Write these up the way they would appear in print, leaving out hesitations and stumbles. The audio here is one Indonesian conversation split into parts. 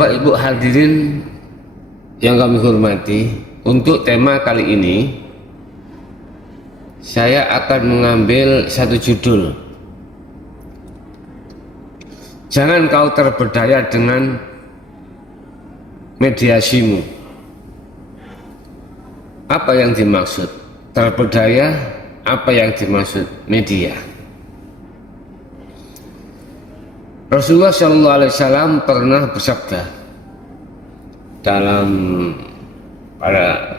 Bapak Ibu hadirin yang kami hormati, untuk tema kali ini saya akan mengambil satu judul. Jangan kau terpedaya dengan mediasimu. Apa yang dimaksud terpedaya? Apa yang dimaksud media? Rasulullah SAW pernah bersabda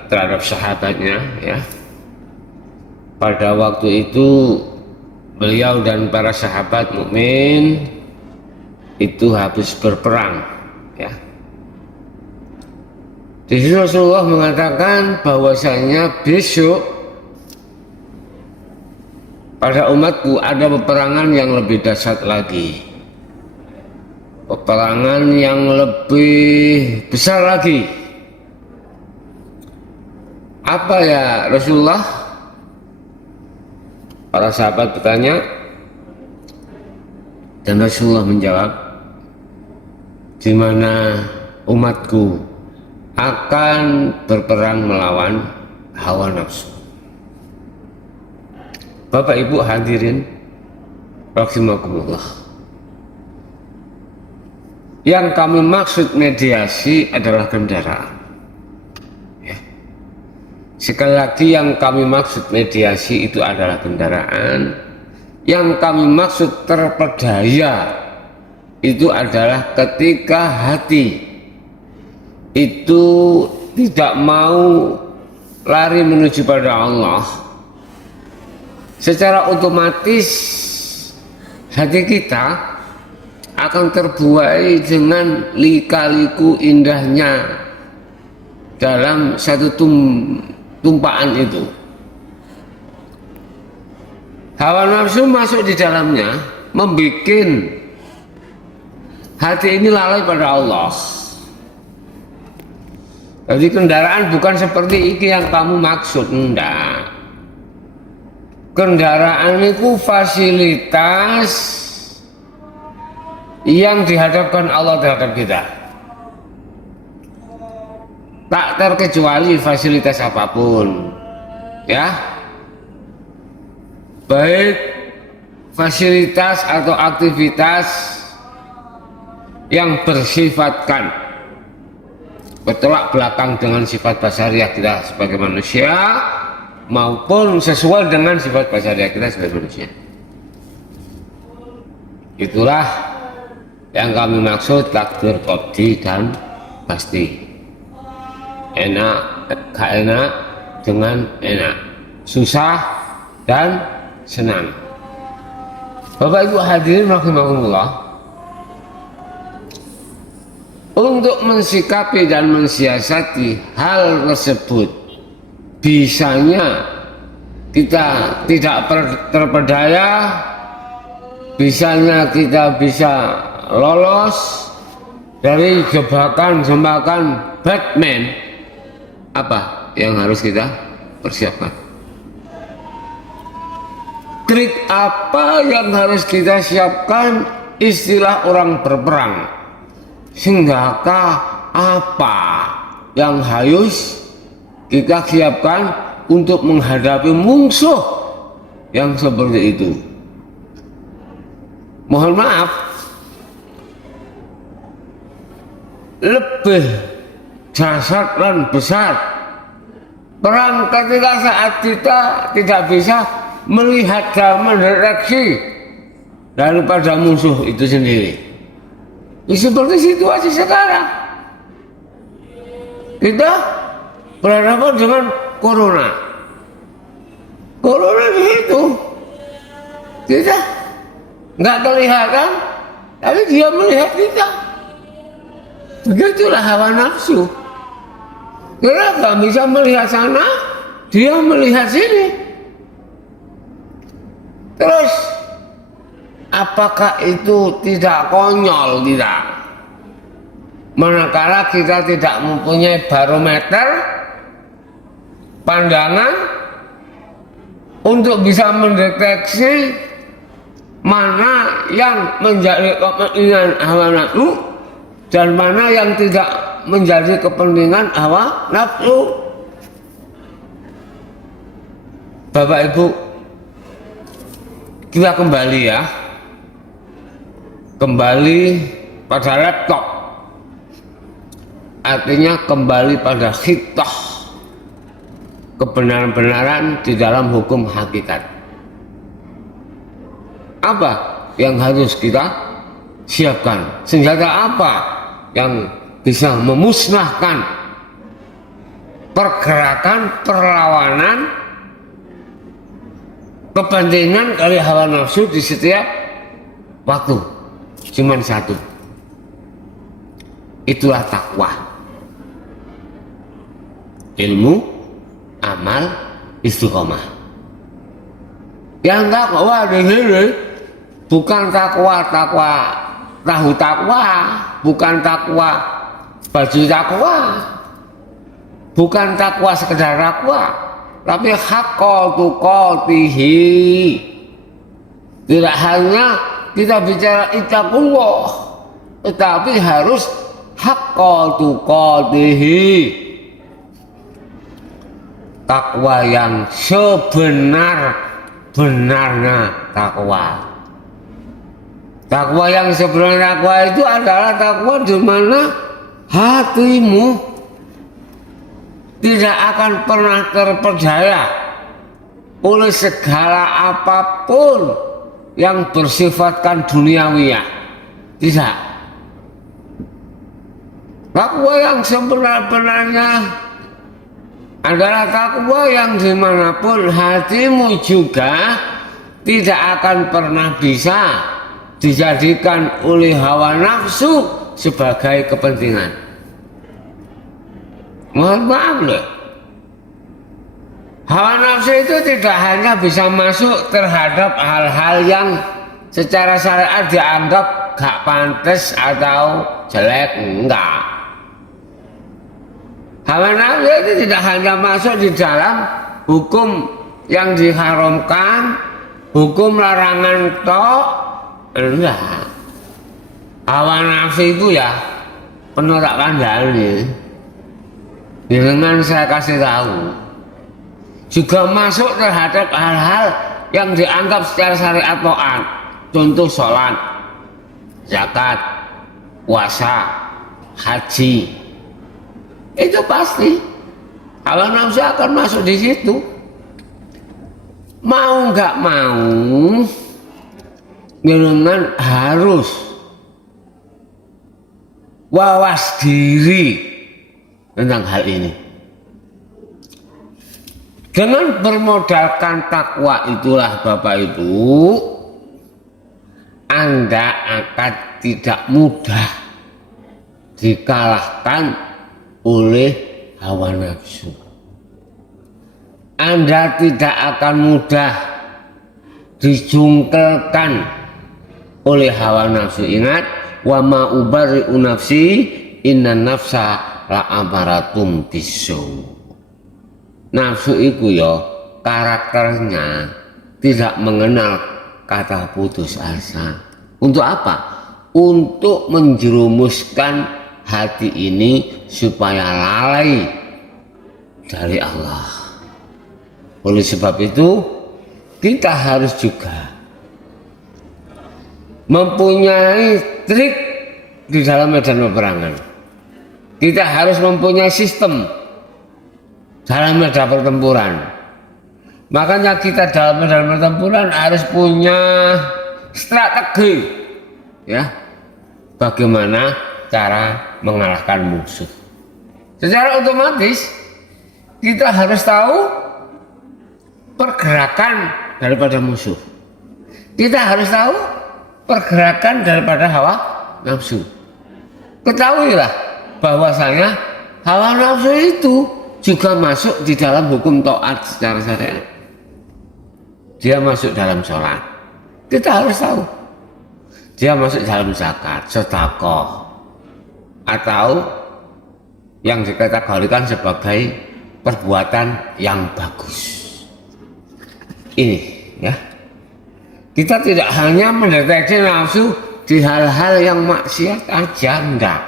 terhadap sahabatnya, ya. Pada waktu itu beliau dan para sahabat mukmin itu habis berperang, ya. Di sini Rasulullah mengatakan bahwasanya besok pada umatku ada peperangan yang lebih dahsyat lagi, peperangan yang lebih besar lagi. Apa ya Rasulullah? Para sahabat bertanya, dan Rasulullah menjawab, di mana umatku akan berperang melawan hawa nafsu. Bapak Ibu hadirin rahimakumullah, yang kami maksud mediasi adalah kendaraan, ya. Sekali lagi, yang kami maksud mediasi itu adalah kendaraan. Yang kami maksud terpedaya itu adalah ketika hati itu tidak mau lari menuju pada Allah, secara otomatis hati kita akan terbuai dengan lika-liku indahnya dalam satu tumpaan itu. Hawa nafsu masuk di dalamnya, membuat hati ini lalai pada Allah. Jadi kendaraan bukan seperti ini yang kamu maksud, enggak. Kendaraan itu fasilitas yang dihadapkan Allah terhadap kita, tak terkecuali fasilitas apapun, ya, baik fasilitas atau aktivitas yang bersifatkan bertolak belakang dengan sifat basariah kita sebagai manusia, maupun sesuai dengan sifat basariah kita sebagai manusia. Itulah yang kami maksud takdir qadhi dan pasti. Enak, gak enak dengan enak, susah dan senang. Bapak Ibu hadirin rahimakumullah, untuk mensikapi dan mensiasati hal tersebut, bisanya kita tidak terpedaya, bisanya kita bisa lolos dari jebakan-jebakan Batman. Apa yang harus kita persiapkan? Trik apa yang harus kita siapkan? Istilah orang berperang. Senjata apa yang harus kita siapkan untuk menghadapi musuh yang seperti itu? Mohon maaf, lebih dahsyat dan besar perang ketika saat kita tidak bisa melihat dan mendeteksi daripada musuh itu sendiri. Seperti situasi sekarang, kita berhadapan dengan corona. Corona di situ, kita nggak kelihatan, tapi dia melihat kita. Begitulah hawa nafsu. Kita nggak bisa melihat sana, dia melihat sini. Terus apakah itu tidak konyol? Tidak. Manakala kita tidak mempunyai barometer pandangan untuk bisa mendeteksi mana yang menjadi kepentingan hawa nafsu, dan mana yang tidak menjadi kepentingan hawa nafsu. Bapak Ibu, kita kembali ya, kembali pada laptop, artinya kembali pada khitah, kebenaran-benaran di dalam hukum hakikat. Apa yang harus kita siapkan? Senjata apa yang bisa memusnahkan pergerakan, perlawanan, kepentingan kali hawa nafsu di setiap waktu? Cuman satu, itulah takwa. Ilmu, amal, istiqomah. Yang takwa di sini bukan takwa tahu takwa, bukan takwa baju takwa, bukan takwa sekedar takwa, tapi haqqo tuqatihi. Tidak hanya kita bicara ittaqullah, tetapi harus haqqo tuqatihi, takwa yang sebenar-benarnya takwa. Takwa yang sebenarnya takwa itu adalah takwa di mana hatimu tidak akan pernah terperdaya oleh segala apapun yang bersifatkan duniawiyah. Tidak. Takwa yang sebenar-benarnya adalah takwa yang dimanapun hatimu juga tidak akan pernah bisa dijadikan oleh hawa nafsu sebagai kepentingan. Mohon maaf loh, hawa nafsu itu tidak hanya bisa masuk terhadap hal-hal yang secara syariat dianggap gak pantas atau jelek, enggak. Hawa nafsu itu tidak hanya masuk di dalam hukum yang diharamkan, hukum larangan tok, enggak. Hawa nafsu itu ya penolak kandali. Dengan saya kasih tahu, juga masuk terhadap hal-hal yang dianggap secara syariat taat. Contoh sholat, zakat, puasa, haji. Itu pasti hawa nafsu akan masuk di situ. Mau nggak mau, dengan harus wawas diri tentang hal ini. Dengan bermodalkan takwa itulah Bapak Ibu, Anda akan tidak mudah dikalahkan oleh hawa nafsu. Anda tidak akan mudah dijungkelkan oleh hawa nafsu. Ingat, wa ma ubarri'u nafsi innan nafsa la amaratum bisu. Nafsu itu ya karakternya tidak mengenal kata putus asa. Untuk apa? Untuk menjerumuskan hati ini supaya lalai dari Allah. Oleh sebab itu kita harus juga mempunyai trik di dalam medan peperangan. Kita harus mempunyai sistem dalam medan pertempuran. Makanya kita dalam medan pertempuran harus punya strategi, ya, bagaimana cara mengalahkan musuh. Secara otomatis kita harus tahu pergerakan daripada musuh. Kita harus tahu pergerakan daripada hawa nafsu. Ketahuilah bahwasanya hawa nafsu itu juga masuk di dalam hukum taat secara syariat. Dia masuk dalam sholat, kita harus tahu. Dia masuk dalam zakat, sedekah, atau yang dikategorikan sebagai perbuatan yang bagus. Ini ya, kita tidak hanya mendeteksi nafsu di hal-hal yang maksiat aja, enggak.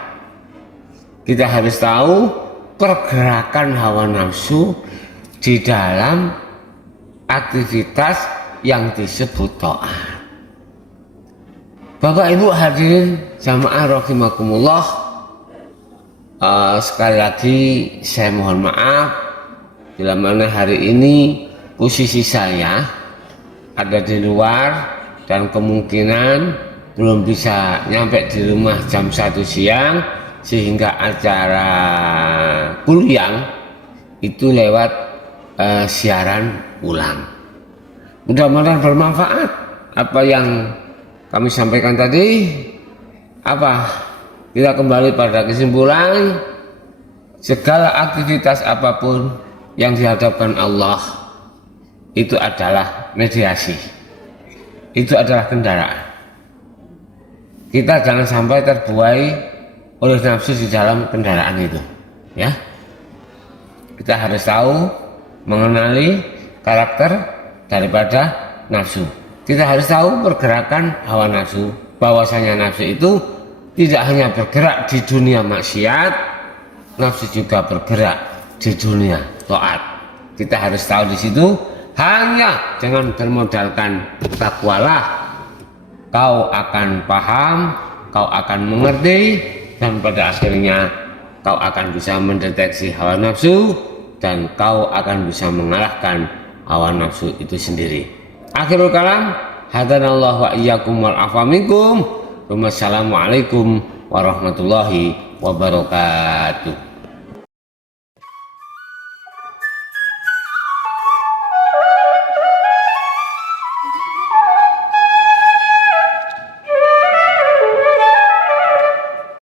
Kita harus tahu pergerakan hawa nafsu di dalam aktivitas yang disebut ta'at. Bapak Ibu hadirin jamaah rahimakumullah, sekali lagi saya mohon maaf bila mana hari ini posisi saya ada di luar dan kemungkinan belum bisa nyampe di rumah jam 1 siang, sehingga acara kuliah itu lewat siaran ulang. Mudah-mudahan bermanfaat apa yang kami sampaikan tadi. Kita kembali pada kesimpulan, segala aktivitas apapun yang dihadapkan Allah itu adalah mediasi, itu adalah kendaraan. Kita jangan sampai terbuai oleh nafsu di dalam kendaraan itu, ya. Kita harus tahu mengenali karakter daripada nafsu. Kita harus tahu pergerakan hawa nafsu, bahwasanya nafsu itu tidak hanya bergerak di dunia maksiat, nafsu juga bergerak di dunia taat. Kita harus tahu di situ, hanya dengan bermodalkan takwalah kau akan paham, kau akan mengerti, dan pada akhirnya kau akan bisa mendeteksi hawa nafsu dan kau akan bisa mengalahkan hawa nafsu itu sendiri. Akhirul kalam, hadanallahu wa iyyakum wal afa minkum. Wassalamualaikum warahmatullahi wabarakatuh.